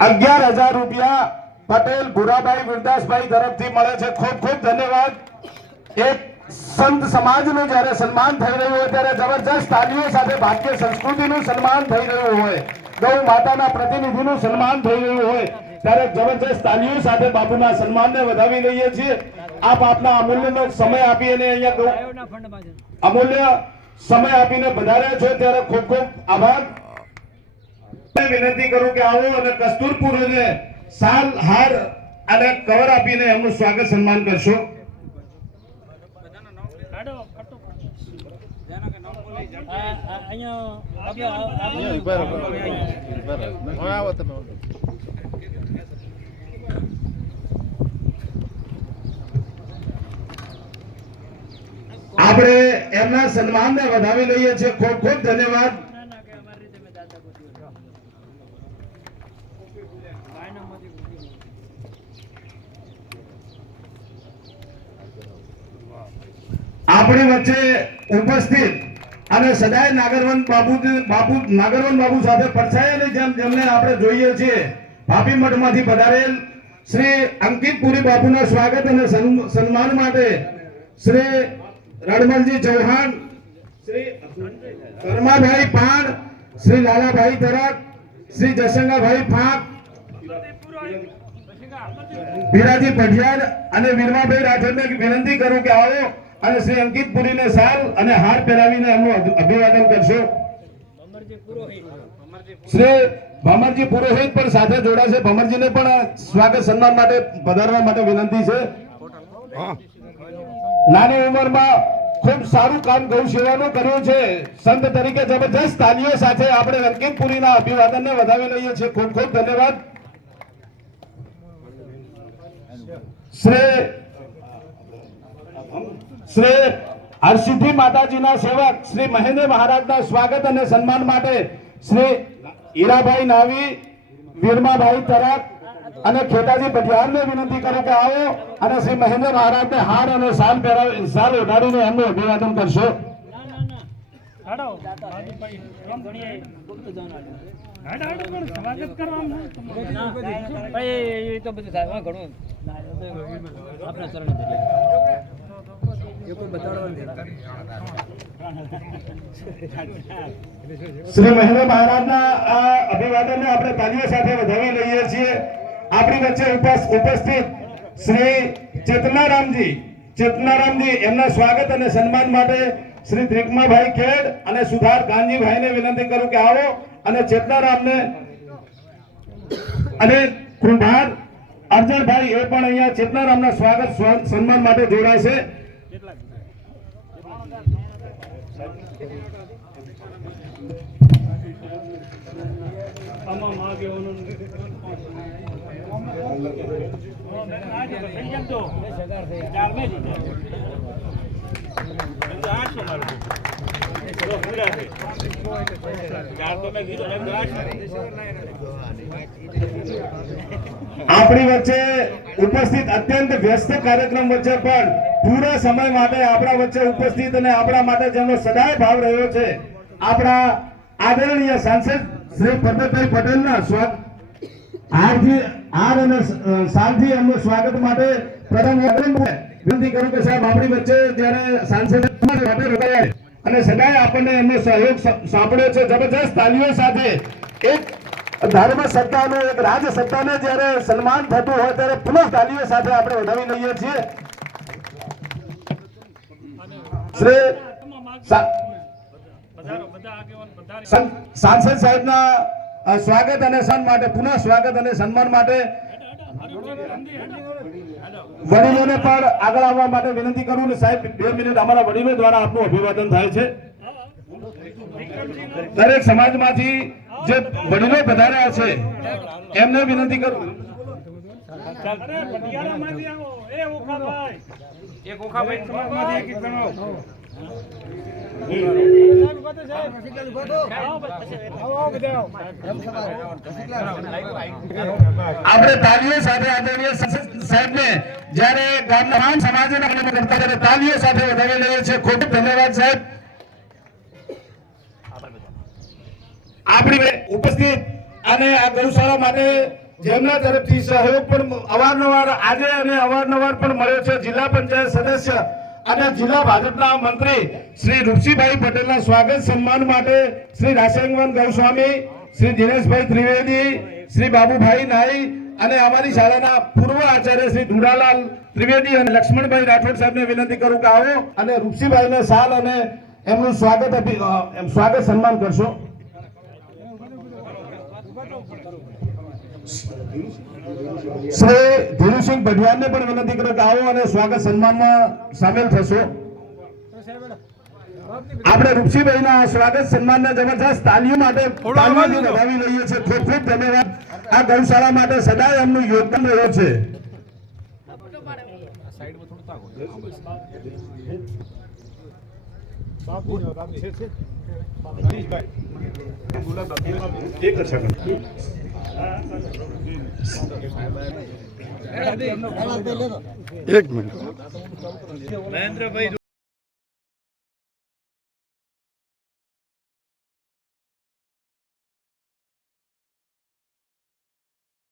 ₹11,000 પટેલ ભુરાભાઈ વિરદાસભાઈ તરફથી મળે છે. ખૂબ ખૂબ ધન્યવાદ. એક સંત સમાજનું જ્યારે સન્માન થઈ રહ્યું હોય ત્યારે જબરજસ્ત તાલીઓ સાથે ભારતીય સંસ્કૃતિનું સન્માન થઈ રહ્યું હોય, ગૌ માતાના પ્રતિનિધિનું સન્માન થઈ રહ્યું હોય ત્યારે જબરજસ્ત તાલીઓ સાથે બાપુના સન્માનને વધાવી લઈએ છીએ. આપ આપના અમૂલ્યનો સમય આપી અને અહીંયા અમૂલ્ય સમય આપીને વધાર્યા છો ત્યારે ખૂબ ખૂબ આભાર. વિનંતી કરું કે આવો અને કસ્તુરપુરને સાલ હાર અને કવર આપીને એમનું સ્વાગત સન્માન કરશો. આપણે એમના સન્માનને વધાવી લઈએ છીએ. ખૂબ ખૂબ ધન્યવાદ. આપણી વચ્ચે ઉપસ્થિત અને સદાય નાગરવન બાબુ સાથે પડછાયાની જેમ જેમને આપણે જોઈએ છીએ ભાભી મઠમાંથી પધારેલ શ્રી અંકિત પુરી બાપુના સ્વાગત અને સન્માન માટે શ્રી રણમલજી ચૌહાણ, શ્રી કર્માભાઈ પાણ, શ્રી લાલાભાઈ તરક, શ્રી જસંગાભાઈ ફાંક, ભીરાજી પઢિયાર અને વીરમાભાઈ રાઠોડને વિનંતી કરું કે આવો અને શ્રી અંકિત પુરીને સાલ અને હાર પહેરાવીને એમનું અભિવાદન કરશો. શ્રી ભમરજી પુરોહિત પણ સાથે જોડાશે. ભમરજીને પણ સ્વાગત સન્માન માટે પધારવા માટે વિનંતી છે. નાની ઉંમરમાં ખૂબ સારું કામ ગૌ સેવાનું કર્યું છે. સંત તરીકે જબરજસ્ત તાલીઓ સાથે આપણે અંકિત પુરીના અભિવાદનને વધાવી લઈએ છીએ. ખૂબ ખૂબ ધન્યવાદ. શ્રી હરસિદ્ધિ માતાજીના સેવક શ્રી મહેન્દ્ર મહારાજના સ્વાગત અને સન્માન માટે શ્રી હીરાભાઈ નાવી, વીરમાભાઈ તરક અને ખેતાજી પઢિયારને વિનંતી કરું કે આવો અને શ્રી મહેન્દ્ર મહારાજને હાર અને સાલ ઉઠાડીને એમનું અભિવાદન કરશો. શ્રી મહેન્દ્ર મહારાજના અભિવાદનને આપણે તાલીઓ સાથે વધાવી લઈએ છીએ. આપણી વચ્ચે ઉપસ્થિત શ્રી ચેતનારામજી એમના સ્વાગત અને સન્માન માટે શ્રી ત્રિકમાભાઈ ખેડ અને સુધાર કાનજીભાઈને વિનંતી કરું કે આવો અને ચેતનારામને અને કુંભાર અર્જણભાઈ એ પણ અહીંયા ચેતનારામના સ્વાગત સન્માન માટે જોડાશે. આપણી વચ્ચે ઉપસ્થિત અત્યંત વ્યસ્ત કાર્યક્રમ વચ્ચે પણ પૂરા સમય માટે આપણા વચ્ચે ઉપસ્થિત અને આપણા માટે જેમનો સદાય ભાવ રહ્યો છે આપણા આદરણીય સાંસદ શ્રી પરબતભાઈ પટેલના હાર અને સાલથી એમનું સ્વાગત માટે પ્રથમ વિનંતી કરું કે સાહેબ આપણી વચ્ચે જ્યારે સાંસદ રોકાયા અને સદાય આપણને એમનો સહયોગ સાંપડ્યો છે. જબરજસ્ત તાલીઓ સાથે એક ધર્મ સત્તાનું એક રાજ સત્તાને જ્યારે સન્માન થતું હોય ત્યારે પુનઃ તાલીઓ સાથે આપણે વધાવી લઈએ છીએ. શ્રી સાંસદ સાહેબના સ્વાગત અને સન્માન માટે પુનઃ સ્વાગત અને સન્માન માટે વડીલોને પણ આગળ આવવા માટે વિનંતી કરું ને સાહેબ 2 મિનિટ અમારા વડીલો દ્વારા આપનું અભિવાદન થાય છે. દરેક સમાજમાંથી જે વડીલો પધાર્યા છે એમને વિનંતી કરું. આપણે તાલીઓ સાથે આદરણીય સાહેબને જ્યારે ગામના તમામ સમાજના કરતા તાલીઓ સાથે વધાવી લઈએ છીએ. ખૂબ ધન્યવાદ સાહેબ. આપણી ઉપસ્થિત અને આ ગૌશાળા માટે જેમના તરફથી સહયોગ પણ અવારનવાર આજે અને અવારનવાર પણ મળ્યો છે જિલ્લા પંચાયત સદસ્ય અને જિલ્લા ભાજપના મંત્રી શ્રી રૂપસિંહભાઈ પટેલના સ્વાગત સન્માન માટે શ્રી રાસંગવન ગૌસ્વામી, શ્રી દિનેશભાઈ ત્રિવેદી, શ્રી બાબુભાઈ નાઈ અને અમારી શાળાના પૂર્વ આચાર્ય શ્રી ધુડાલાલ ત્રિવેદી અને લક્ષ્મણભાઈ રાઠોડ સાહેબને વિનંતી કરું કે આવો અને રૂપસિંહભાઈને શાલ અને એમનું સ્વાગત સન્માન કરશો. શ્રી ધીરુસિંહ પઢિયારને પણ વિનંતી કરું કે આવો અને સ્વાગત સન્માનમાં સામેલ થશો. આપણે રૂપસિંહભાઈના સ્વાગત સન્માનને જબરજસ્ત તાલીઓ માટે તાલીઓથી વધાવી લઈએ છીએ. ખૂબ ખૂબ ધન્યવાદ. આ ગૌશાળા માટે સદાય એમનું યોગદાન રહ્યો છે. એક મિનિટ.